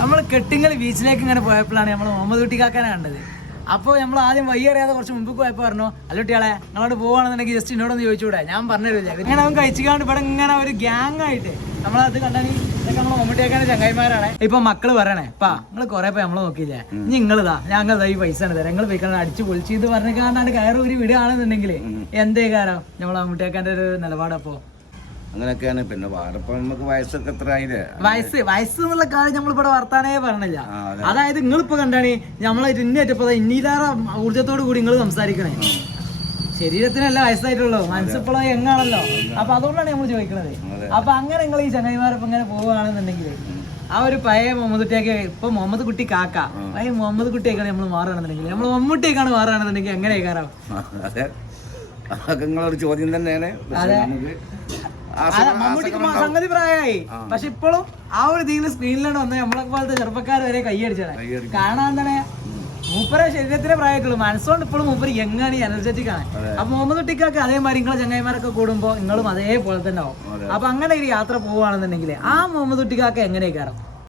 നമ്മൾ കെട്ടിങ്ങൽ ബീച്ചിലേക്ക് ഇങ്ങനെ പോയപ്പോഴാണ് നമ്മൾ മുഹമ്മദ് കുട്ടി കാക്കാനെ കണ്ടത്. അപ്പോൾ നമ്മൾ ആദ്യം വയ്യ അറിയാതെ കുറച്ച് മുമ്പ് പോയപ്പോൾ പറഞ്ഞു, അല്ല കുട്ടികളെ നിങ്ങളോട് പോവുകയാണെന്നുണ്ടെങ്കിൽ ജസ്റ്റ് എന്നോടൊന്ന് ചോദിച്ചുകൂടെ, ഞാൻ പറഞ്ഞില്ല. ഇങ്ങനെ അവൻ കഴിച്ചുകൊണ്ട് ഇവിടെ ഇങ്ങനെ ഒരു ഗ്യാങ് ആയിട്ട് നമ്മളത് കണ്ടാണ്. ഇതൊക്കെ നമ്മൾ മമ്മൂട്ടിയാക്കാൻ്റെ ചങ്ങായിമാരാണ്. ഇപ്പൊ മക്കള് പറയണേ, പാ നിങ്ങൾ കുറെ പോയി നമ്മളെ നോക്കിയില്ലേ, ഇനി നിങ്ങളിതാ ഞങ്ങളിതാ ഈ പൈസ തരാം, നിങ്ങൾ പോയിക്കാണ്ട് അടിച്ചു പൊളിച്ച് ഇത് പറഞ്ഞാണ്ട് കയറി ഒരു വിടുകയാണെന്നുണ്ടെങ്കിൽ എന്തേ കാരം നമ്മൾ മമ്മൂട്ടിയാക്കാൻ്റെ ഒരു നിലപാടപ്പോ അങ്ങനെയൊക്കെയാണ്. പിന്നെ വാടപ്പം നമുക്ക് വയസ്സൊക്കെ എത്ര ആയില്ലേ, വയസ്സ് എന്നുള്ള കാര്യം നമ്മളിവിടെ വർത്താനേ പറഞ്ഞില്ല. അതായത് നിങ്ങളിപ്പോ കണ്ടാണ് നമ്മളെ ഇന്നേറ്റപ്പോ ഇന്നീതാറ ഊർജ്ജത്തോടു കൂടി നിങ്ങൾ സംസാരിക്കണേ. ശരീരത്തിനല്ല വയസ്സായിട്ടുള്ളൂ, മനസ്സിപ്പോഴോ എങ്ങാണല്ലോ. അപ്പൊ അതുകൊണ്ടാണ് നമ്മൾ ചോദിക്കണത്. അപ്പൊ അങ്ങനെ നിങ്ങൾ ഈ ചങ്ങായിമാരൊപ്പം ഇങ്ങനെ പോവുകയാണെന്നുണ്ടെങ്കിൽ ആ ഒരു പഴയ മുഹമ്മദ് കുട്ടിയൊക്കെ ഇപ്പൊ മുഹമ്മദ് കുട്ടി കാക്ക പഴയ മുഹമ്മദ് കുട്ടിയൊക്കെയാണ് നമ്മൾ മാറുകയാണെന്നുണ്ടെങ്കിൽ, നമ്മൾ മമ്മൂട്ടിയൊക്കെയാണ് മാറുകയാണെന്നുണ്ടെങ്കിൽ എങ്ങനെ കയറാം? അതെ, അതൊക്കെ നിങ്ങളൊരു ചോദ്യം തന്നെയാണ്. മമ്മൂട്ടിക്ക് സംഗതി പ്രായമായി, പക്ഷെ ഇപ്പോഴും ആ ഒരു ഇതിൽ സ്ക്രീനിലാണ് വന്നത്. നമ്മളെ പോലത്തെ ചെറുപ്പക്കാർ വരെ കൈയടിച്ചാണ്. കാണാൻ എന്താണ് മൂപ്പര ശരീരത്തിലെ പ്രായമായിട്ടുള്ളൂ, മനസ്സുകൊണ്ട് ഇപ്പോഴും മൂപ്പര് യങ്ങാണ്, എനർജറ്റിക് ആണ്. അപ്പൊ മുഹമ്മദ് കുട്ടിക്കൊക്കെ അതേമാതിരി നിങ്ങളെ ചങ്ങായിമാരൊക്കെ കൂടുമ്പോ നിങ്ങളും അതേപോലെ തന്നെ ആവും. അപ്പൊ അങ്ങനെ ഒരു യാത്ര പോവുകയാണെന്നുണ്ടെങ്കിൽ ആ മുഹമ്മദ് കുട്ടിക്കൊക്കെ എങ്ങനെ കയറാം?